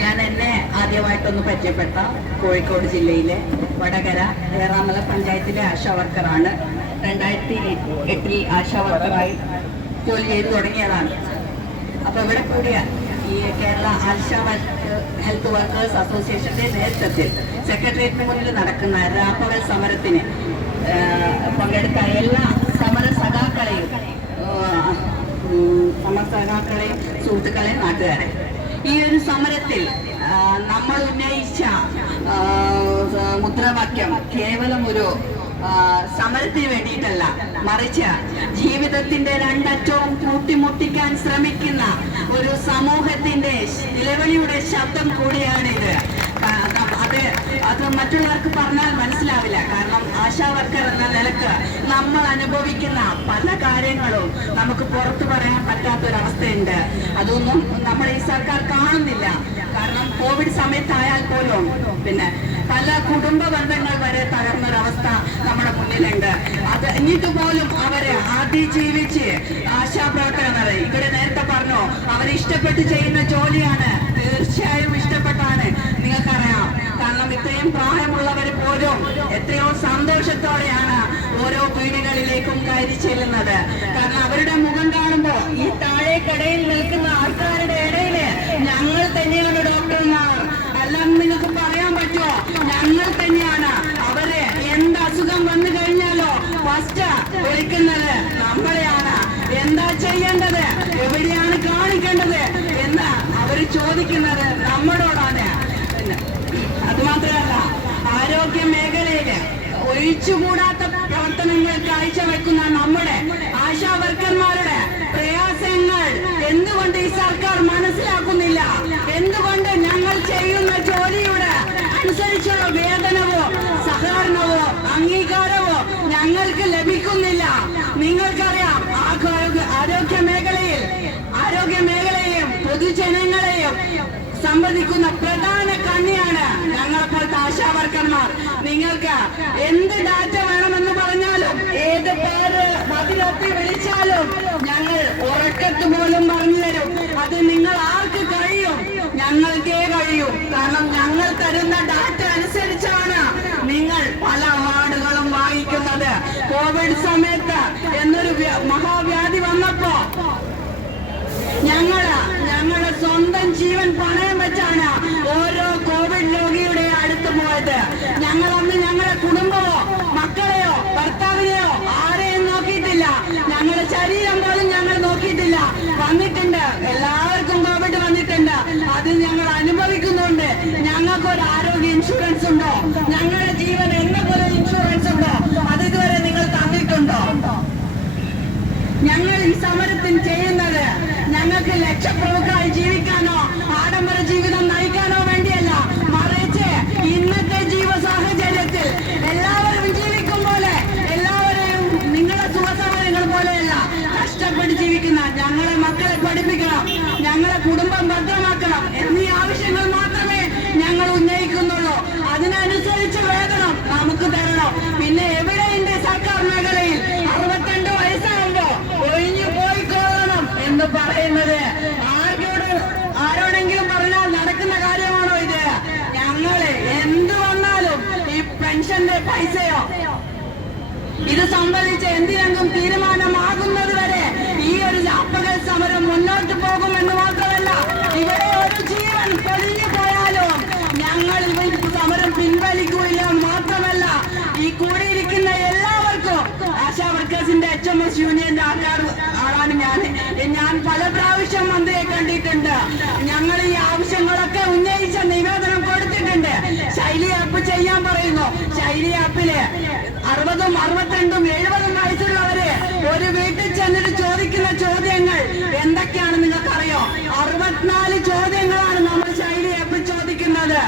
ഞാൻ എന്നെ ആദ്യമായിട്ടൊന്ന് പരിചയപ്പെട്ട കോഴിക്കോട് ജില്ലയിലെ വടകര ഏറാമല പഞ്ചായത്തിലെ ആശാ വർക്കറാണ്. രണ്ടായിരത്തി എട്ടിൽ ആശാ വർക്കറായി ജോലി ചെയ്ത് തുടങ്ങിയതാണ്. അപ്പോൾ ഇവിടെ കൂടിയ ഈ കേരള ആശാ ഹെൽത്ത് വർക്കേഴ്സ് അസോസിയേഷന്റെ നേതൃത്വത്തിൽ സെക്രട്ടേറിയറ്റിന് മുന്നിൽ നടക്കുന്ന രാപ്പകൽ സമരത്തിന് പങ്കെടുത്ത എല്ലാ സമര സഖാക്കളെയും ആ, ഉം, സമര സഖാക്കളെയും സുഹൃത്തുക്കളെയും നാട്ടുകാരെ. ഈ ഒരു സമരത്തിൽ നമ്മൾ ഉന്നയിച്ച മുദ്രാവാക്യം കേവലം ഒരു സമരത്തിന് വേണ്ടിയിട്ടല്ല മറിച്ച് ജീവിതത്തിന്റെ രണ്ടറ്റവും കൂട്ടിമുട്ടിക്കാൻ ശ്രമിക്കുന്ന ഒരു സമൂഹത്തിന്റെ നിലവിളിയുടെ ശബ്ദം കൂടിയാണിത്. അത് അത് മറ്റുള്ളവർക്ക് പറഞ്ഞാൽ മനസ്സിലാവില്ല. കാരണം ആശാ വർക്കർ എന്ന നിലയ്ക്ക് നമ്മൾ അനുഭവിക്കുന്ന പല കാര്യങ്ങളും നമുക്ക് പുറത്തു പറയാൻ പറ്റാത്തൊരവസ്ഥയുണ്ട്. അതൊന്നും നമ്മൾ ഈ സർക്കാർ കാണുന്നില്ല. കാരണം കോവിഡ് സമയത്തായാൽ പോലും പിന്നെ പല കുടുംബ ബന്ധങ്ങൾ വരെ തകർന്നൊരവസ്ഥ നമ്മുടെ മുന്നിലുണ്ട്. അത് എന്നിട്ട് പോലും അവരെ അതിജീവിച്ച് ആശാപ്രവർത്തകർ ഇവിടെ നേരത്തെ പറഞ്ഞു അവരിഷ്ടപ്പെട്ട് ചെയ്യുന്ന ജോലിയാണ്. തീർച്ചയായും ഇഷ്ടപ്പെട്ടാണ്. നിങ്ങൾക്കറിയാം കാരണം ഇത്രയും പ്രായമുള്ളവർ പോലും എത്രയോ സന്തോഷത്തോടെയാണ് ഓരോ വീടുകളിലേക്കും കയറി ചെല്ലുന്നത്. കാരണം അവരുടെ മുഖം കാണുമ്പോൾ ഈ താഴെ കടയിൽ നിൽക്കുന്ന ആൾക്കാരുടെ ഇടയിൽ ഞങ്ങൾ തന്നെയാണ് ഡോക്ടർമാർ. അല്ലാതെ നിങ്ങൾക്ക് പറയാൻ പറ്റുമോ? ഞങ്ങൾ തന്നെയാണ്. അവരെ എന്ത് അസുഖം വന്നു കഴിഞ്ഞാലോ ഫസ്റ്റ് വിളിക്കുന്നത് നമ്മളെയാണ്. എന്താ ചെയ്യേണ്ടത്? എവിടെയാണ് കാണിക്കേണ്ടത്? എന്ന് അവർ ചോദിക്കുന്നത് നമ്മളോടാണ് പിന്നെ അത് മാത്രമല്ല ആരോഗ്യ മേഖലയിൽ ഒഴിച്ചുകൂടാത്ത പ്രവർത്തനങ്ങൾ കാഴ്ചവെക്കുന്ന നമ്മുടെ ആശാവർക്കർമാരുടെ പ്രയാസങ്ങൾ എന്തുകൊണ്ട് ഈ സർക്കാർ മനസ്സിലാക്കുന്നില്ല? എന്തുകൊണ്ട് ഞങ്ങൾ ചെയ്യുന്ന ജോലിയുടെ അനുസരിച്ചുള്ള വേതനവോ സഹകരണവോ അംഗീകാരമോ ഞങ്ങൾക്ക് ലഭിക്കുന്നില്ല. നിങ്ങൾക്കറിയാം ആരോഗ്യ- മേഖലയിൽ ആരോഗ്യ മേഖലയെയും പൊതുജനങ്ങളെയും കണ്ണിയാണ് ഞങ്ങളെപ്പോലത്തെ ആശാ വർക്കർമാർ നിങ്ങൾക്ക് എന്ത് ഡാറ്റ വേണമെന്ന് പറഞ്ഞാലും ഏത് പേര് മതിലൊക്കെ വിളിച്ചാലും ഞങ്ങൾ ഉറക്കത്ത് പോലും പറഞ്ഞു തരും. അത് നിങ്ങൾ ആർക്ക് കഴിയും? ഞങ്ങൾക്കേ കഴിയും. കാരണം ഞങ്ങൾ തരുന്ന ഡാറ്റ അനുസരിച്ചാണ് നിങ്ങൾ പല അവാർഡുകളും വാങ്ങിക്കുന്നത്. കോവിഡ് സമയത്ത് എന്നൊരു വ്യ- മഹാവ്യാധി വന്നപ്പോ ഞങ്ങൾ ഞങ്ങളുടെ സ്വന്തം ജീവൻ പണയം വെച്ചാണ് ഓരോ കോവിഡ് രോഗിയുടെ അടുത്ത് പോയത് ഞങ്ങൾ അന്ന് ഞങ്ങളുടെ കുടുംബമോ മക്കളെയോ ഭർത്താവിനെയോ ആരെയും നോക്കിയിട്ടില്ല ഞങ്ങളുടെ ശരീരം പോലും ഞങ്ങൾ നോക്കിയിട്ടില്ല വന്നിട്ടുണ്ട് എല്ലാവർക്കും കോവിഡ് വന്നിട്ടുണ്ട്. അത് ഞങ്ങൾ അനുഭവിക്കുന്നുണ്ട്. ഞങ്ങൾക്ക് ഒരു ആരോഗ്യ ഇൻഷുറൻസ് ഉണ്ടോ? ഞങ്ങളുടെ ജീവൻ ഒരു ഇൻഷുറൻസ് ഉണ്ടോ? അത് ഇതുവരെ നിങ്ങൾ തന്നിട്ടുണ്ടോ? ഞങ്ങൾ ഈ സമരത്തിൽ ചെയ്യുന്നത് ഞങ്ങൾക്ക് ലക്ഷപ്രമുഖരായി ജീവിക്കാനോ ആഡംബര ജീവിതം നയിക്കാനോ കുടുംബം ഭദ്രമാക്കണം എന്നീ ആവശ്യങ്ങൾ മാത്രമേ ഞങ്ങൾ ഉന്നയിക്കുന്നുള്ളൂ. അതിനനുസരിച്ച് വേതനം നമുക്ക് തരണം. പിന്നെ എവിടെ എവിടെയുണ്ട് സർക്കാർ മേഖലയിൽ? അറുപത്തിരണ്ട് വയസ്സാകുമ്പോ ഒഴിഞ്ഞു പോയിക്കോളണം എന്ന് പറയുന്നത് ആരോട് ആരോടെങ്കിലും പറഞ്ഞാൽ നടക്കുന്ന കാര്യമാണോ ഇത്? ഞങ്ങൾ എന്ത് വന്നാലും ഈ പെൻഷന്റെ പൈസയോ? ഇത് സംബന്ധിച്ച് എന്തിനെങ്കിലും തീരുമാനമാകുന്നത് വരെ ഈ ഒരു രാപ്പകൽ സമരം മുന്നോട്ട് പോകുമെന്ന് മാത്രമല്ല ഇവിടെ ഒരു ജീവൻ പൊലിഞ്ഞു പോയാലും ഞങ്ങൾ ഈ സമരം പിൻവലിക്കുകയില്ല മാത്രമല്ല ഈ കൂടിയിരിക്കുന്ന എല്ലാവർക്കും ആശാ വർക്കേഴ്സിന്റെ എച്ച് എം എസ് യൂണിയന്റെ ആൾക്കാർ ആളാണ് ഞാൻ. ഞാൻ പല പ്രാവശ്യം മന്ത്രിയെ കണ്ടിട്ടുണ്ട്. ഞങ്ങൾ ഈ ആവശ്യങ്ങളൊക്കെ ഉന്നയിച്ച നിവേദനം കൊടുത്തിട്ടുണ്ട്. ശൈലി ആപ്പ് ചെയ്യാൻ പറയുന്നു. ശൈലി ആപ്പിൽ അറുപതും അറുപത്തിരണ്ടും എഴുപതും വയസ്സുള്ളവര് ഒരു വീട്ടിൽ ചെന്നിട്ട് ചോദിക്കുന്ന ചോദ്യങ്ങൾ എന്തൊക്കെയാണ് നിങ്ങൾക്കറിയോ? അറുപത്തിനാല് ചോദ്യങ്ങളാണ് നമ്മൾ ശൈലി ആപ്പ് ചോദിക്കുന്നത്.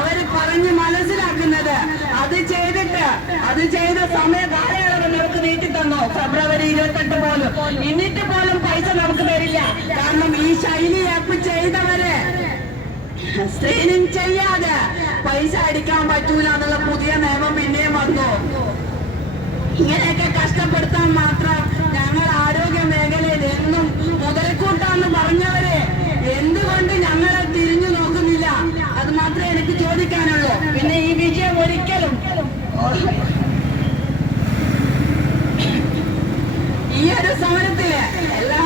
അവർ പറഞ്ഞ് മനസ്സിലാക്കുന്നത്. അത് ചെയ്തിട്ട് അത് ചെയ്ത സമയ പോലും. എന്നിട്ട് പോലും പൈസ നമുക്ക് തരില്ല. കാരണം ഈ ശൈലി ആപ്പ് ചെയ്തവര് സ്ക്രീനിങ് ചെയ്യാതെ പൈസ അടിക്കാൻ പറ്റൂല എന്നുള്ള പുതിയ നിയമം പിന്നെയും വന്നു. ഇങ്ങനെയൊക്കെ കഷ്ടപ്പെടുത്താൻ മാത്രം ഞങ്ങൾ ആരോഗ്യ മേഖലയിൽ എന്നും മുതൽക്കൂട്ടാന്ന് പറഞ്ഞവരെ എന്തുകൊണ്ട് ഞങ്ങളെ തിരിഞ്ഞു നോക്കുന്നില്ല ഈ ഒരു സമരത്തിൽ എല്ലാ